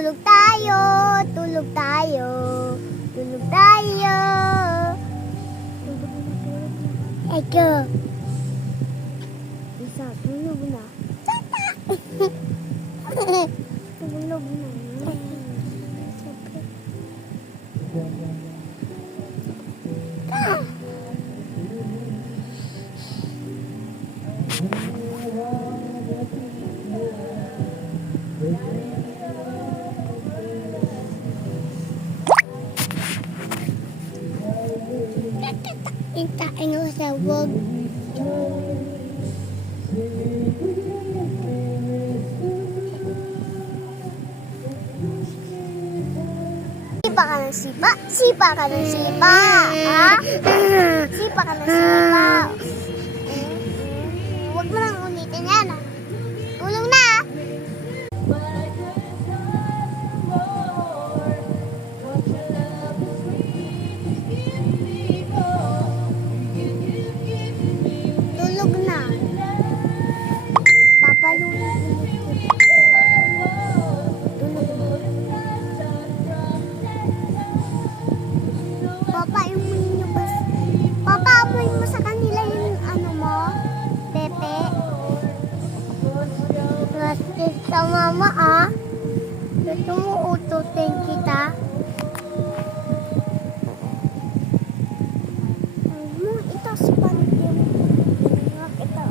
Tulog tayo, tulog tayo, tulog tayo. Eko. Isa, tulog na. Tulog na. Intain ko sa wag. Sipa ka ng sipa? Sipa ka ng sipa? Ha? Sipa ka ng sipa? Huwag mo nang ulitin yan, ha? Tulong na, ha? Tulog na. Papalunod ulit. Tulog na. Papa, imuin niyo ba? Papa, amuin mo sa kanila yung ano mo? Pepe? Plastic sa mama, ah. Gusto mo ututin kita? Huwag mo itas pa rin. Ito.